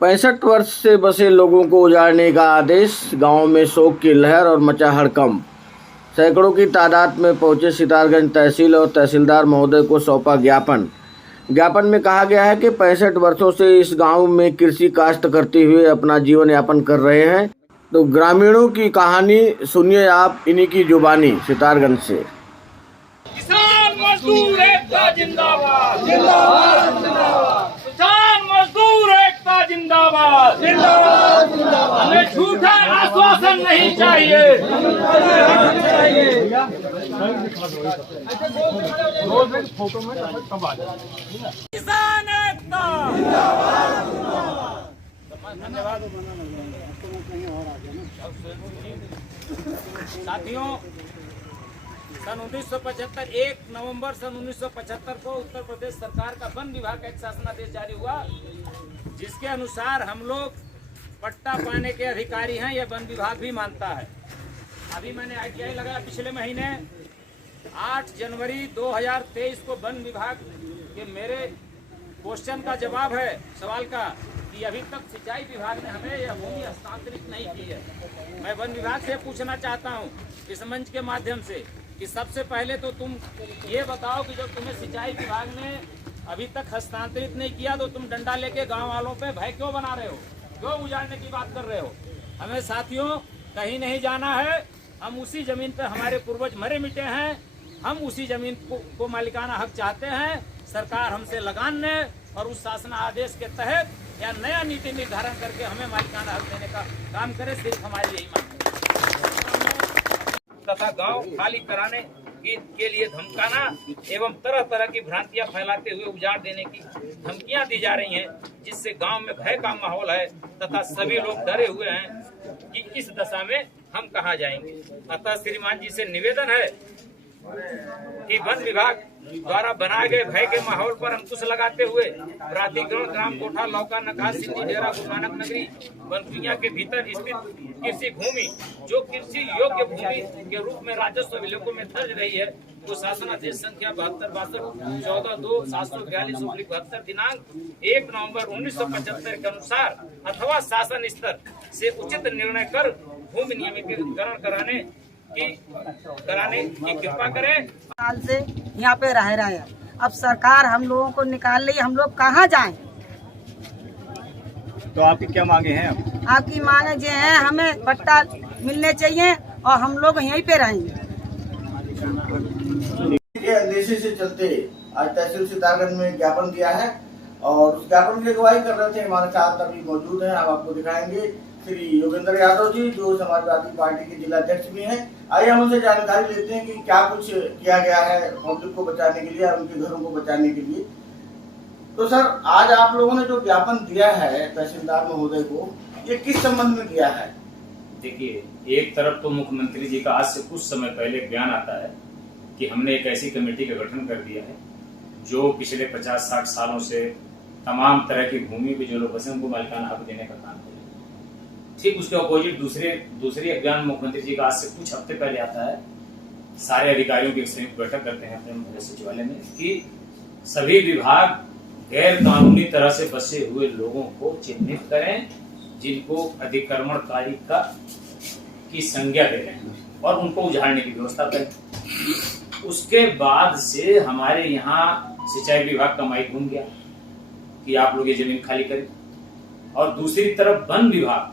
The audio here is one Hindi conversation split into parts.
पैंसठ वर्ष से बसे लोगों को उजाड़ने का आदेश, गांव में शोक की लहर और मचा हड़कंप। सैकड़ों की तादाद में पहुंचे सितारगंज तहसील और तहसीलदार महोदय को सौंपा ज्ञापन। ज्ञापन में कहा गया है कि 65 वर्षों से इस गांव में कृषि काश्त करते हुए अपना जीवन यापन कर रहे हैं। तो ग्रामीणों की कहानी सुनिए आप इन्हीं की जुबानी सितारगंज से। किसान मजदूर एकता जिंदाबाद, जिंदाबाद जिंदाबाद। किसान मजदूर एकता जिंदाबाद, जिंदाबाद जिंदाबाद। हमें झूठा आश्वासन नहीं चाहिए। किसान एकता जिंदाबाद। धन्यवाद साथियों। सन 1975 1 नवंबर सन 1975 को उत्तर प्रदेश सरकार का वन विभाग का एक शासनादेश जारी हुआ, जिसके अनुसार हम लोग पट्टा पाने के अधिकारी हैं, यह वन विभाग भी मानता है। अभी मैंने ITI लगाया पिछले महीने 8 जनवरी 2023 को वन विभाग के मेरे क्वेश्चन का जवाब है सवाल का कि अभी तक सिंचाई विभाग ने हमें यह भूमि हस्तांतरित नहीं की है। मैं वन विभाग से पूछना चाहता हूं इस मंच के माध्यम से कि सबसे पहले तो तुम ये बताओ कि जब तुम्हें सिंचाई विभाग ने अभी तक हस्तांतरित नहीं किया तो तुम डंडा लेके गांव वालों पे भय क्यों बना रहे हो, क्यों उजाड़ने की बात कर रहे हो। हमें साथियों कहीं नहीं जाना है, हम उसी जमीन पे हमारे पूर्वज मरे मिटे हैं, हम उसी जमीन को मालिकाना हक चाहते हैं। सरकार हमसे लगान ले और उस शासन आदेश के तहत या नया नीति निर्धारण करके हमें मालिकाना हक देने का काम करे, सिर्फ हमारी यही मांग है। तथा गांव खाली कराने के लिए धमकाना एवं तरह तरह की भ्रांतियां फैलाते हुए उजाड़ देने की धमकियां दी जा रही हैं, जिससे गांव में भय का माहौल है तथा सभी लोग डरे हुए हैं कि इस दशा में हम कहां जाएंगे। अतः श्रीमान जी से निवेदन है कि वन विभाग द्वारा बनाए गए भय के माहौल पर अंकुश लगाते हुए प्राधिकरण ग्राम कोठा लौका नकाश सिंधी डेरा गुरु नानक नगरी बनपुइया के भीतर स्थित कृषि भूमि जो कृषि योग्य भूमि के रूप में राजस्व अभिलेखों में दर्ज रही है वो शासनादेश संख्या 7262 दिनांक 1 नवंबर 1975 के अनुसार अथवा शासन स्तर से उचित निर्णय कर भूमि नियमितीकरण कराने की कृपा करें। साल से यहाँ पे रह रहे हैं, अब सरकार हम लोगों को निकाल रही है, हम लोग कहाँ जाएं? तो आपकी क्या मांगे हैं? आपकी मांगे जो है हमें पट्टा मिलने चाहिए और हम लोग यहीं पे रहेंगे। के अंदेशे से चलते आज तहसील सितारगंज में ज्ञापन दिया है और उस ज्ञापन की अगुवाई कर रहे थे हमारे साथ अभी मौजूद हैं, हम आपको दिखाएंगे श्री योगेंद्र यादव जी जो समाजवादी पार्टी के जिला अध्यक्ष भी हैं। आइए हम उनसे जानकारी लेते हैं कि क्या कुछ किया गया है पब्लिक को बचाने के लिए और उनके घरों को बचाने के लिए। तो सर आज आप लोगों ने जो ज्ञापन दिया है तहसीलदार महोदय को, ये किस संबंध में दिया है? देखिए, एक तरफ तो मुख्यमंत्री जी का आज से कुछ समय पहले बयान आता है कि हमने एक ऐसी कमेटी का गठन कर दिया है जो पिछले 50-60 सालों से तमाम तरह की भूमि पे जो लोग बसे उनको मालिकाना हक देने का काम करें। ठीक उसके अपोजिट दूसरी बयान मुख्यमंत्री जी का आज से कुछ हफ्ते पहले आता है, सारे अधिकारियों की संयुक्त बैठक करते हैं अपने सचिवालय में कि सभी विभाग गैर कानूनी तरह से बसे हुए लोगों को चिन्हित करें जिनको अतिक्रमणकारी की संज्ञा दे रहे हैं और उनको उजाड़ने की व्यवस्था करें। उसके बाद से हमारे यहाँ सिंचाई विभाग का माइक घूम गया कि आप लोग ये जमीन खाली करें, और दूसरी तरफ वन विभाग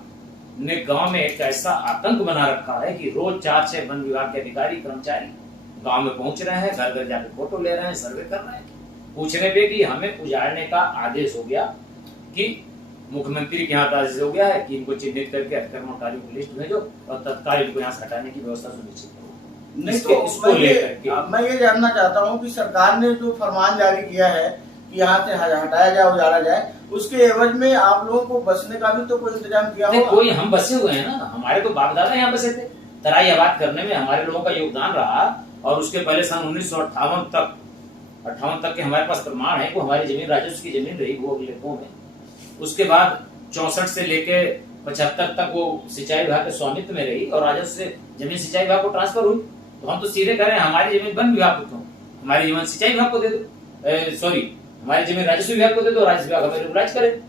ने गांव में एक ऐसा आतंक बना रखा है कि रोज 4-6 वन विभाग के अधिकारी कर्मचारी गांव में पहुंच रहे हैं, घर घर जाकर फोटो ले रहे हैं, सर्वे कर रहे हैं, पूछने पे कि हमें उजाड़ने का आदेश हो गया, कि मुख्यमंत्री के यहाँ आदेश हो गया है कि इनको चिन्हित करके अतिक्रमणकारियों की लिस्ट भेजो और तत्काल इनको यहाँ से हटाने की व्यवस्था सुनिश्चित करो। नहीं तो मैं ये जानना चाहता हूँ कि सरकार ने जो फरमान जारी किया है कि यहाँ से हटाया जाए, उजाड़ा जाए, उसके एवज में आप लोगों को बसने का भी तो कोई इंतजाम किया होगा? कोई हम बसे हुए हैं ना, हमारे तो बाप दादा यहाँ बसे थे, तराई आबाद करने में हमारे लोगों का योगदान रहा। और उसके पहले सन 1958 तक के हमारे पास प्रमाण है कि हमारी जमीन राजस्व की जमीन रही वो अभिलेखों में। उसके बाद 64 से लेके 75 तक वो सिंचाई विभाग के स्वामित्व में रही और राजस्व से जमीन सिंचाई विभाग को ट्रांसफर हुई तो हम तो सीधे कह रहे हैं हमारी जमीन वन विभाग को दो, हमारी जमीन सिंचाई विभाग को दे दो, सॉरी हमारी जमीन राजस्व विभाग को दे दो, राजस्व विभाग हमें रेगुलाइज करे।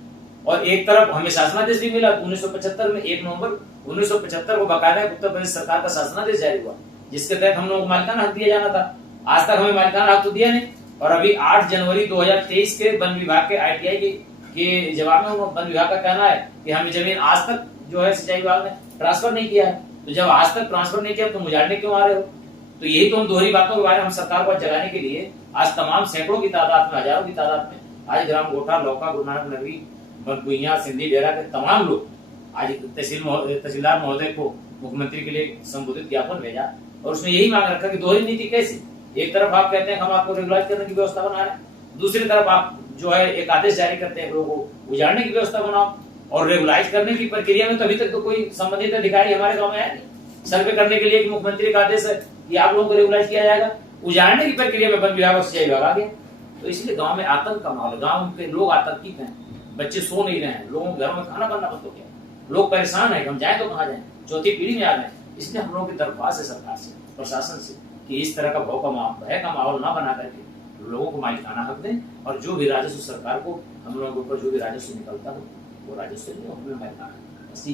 और एक तरफ हमें शासनादेश भी मिला 1975 में, 1 नवंबर 1975 को बाकायदा उत्तर प्रदेश सरकार का शासनादेश जारी हुआ, जिसके तहत हम लोगों को मालिकाना हक दिया जाना था। आज तक हमें मालिकाना हक तो दिया नहीं। और अभी 8 जनवरी 2023 के वन विभाग के ITI के जवाब में वन विभाग का कहना है कि हमें जमीन आज तक जो है सिंचाई विभाग ने ट्रांसफर नहीं किया है। तो जब आज तक ट्रांसफर नहीं किया तो मुझाड़ने क्यों आ रहे हो? तो यही तो हम दोहरी बातों के बारे में हम सरकार को जगाने के लिए आज तमाम सैकड़ों की तादाद में, हजारों की तादाद में आज ग्राम गोठा, लौका, गुरु नानक नगरी, बरगुइया, सिंधी डेरा के तमाम लोग आज तहसीलदार महोदय को मुख्यमंत्री के लिए संबोधित ज्ञापन भेजा और उसमें यही मांग रखा कि दोहरी नीति कैसे? एक तरफ आप कहते हैं हम आपको रेगुलाइज करने की व्यवस्था बना रहे हैं, दूसरी तरफ आप जो है एक आदेश जारी करते हैं लोगों को उजाड़ने की व्यवस्था बनाओ। और रेगुलाइज करने की प्रक्रिया में तो अभी तक तो कोई संबंधित अधिकारी हमारे गांव में आया नहीं। सर्वे करने के लिए मुख्यमंत्री का आदेश है कि आप लोगों को रेगुलाइज किया जाएगा, उजाड़ने की प्रक्रिया में वन विभाग और सिंचाई विभाग आ गया। तो इसलिए गांव में आतंक का माहौल है, गांव के लोग आतंकित हैं, बच्चे सो नहीं रहे हैं, लोगों के घरों में खाना बनना बंद हो गया, लोग परेशान है, हम जाए तो कहाँ जाए, चौथी पीढ़ी में आ गए। इसलिए हम लोगों की दरख्वास्त है सरकार से, प्रशासन से कि इस तरह का भय का माहौल ना बना करके लोगों को मालिकाना हक दें और जो भी राजस्व सरकार को हम लोगों के ऊपर जो भी राजस्व निकलता हो वो राजस्व हमें मालिकाना हक।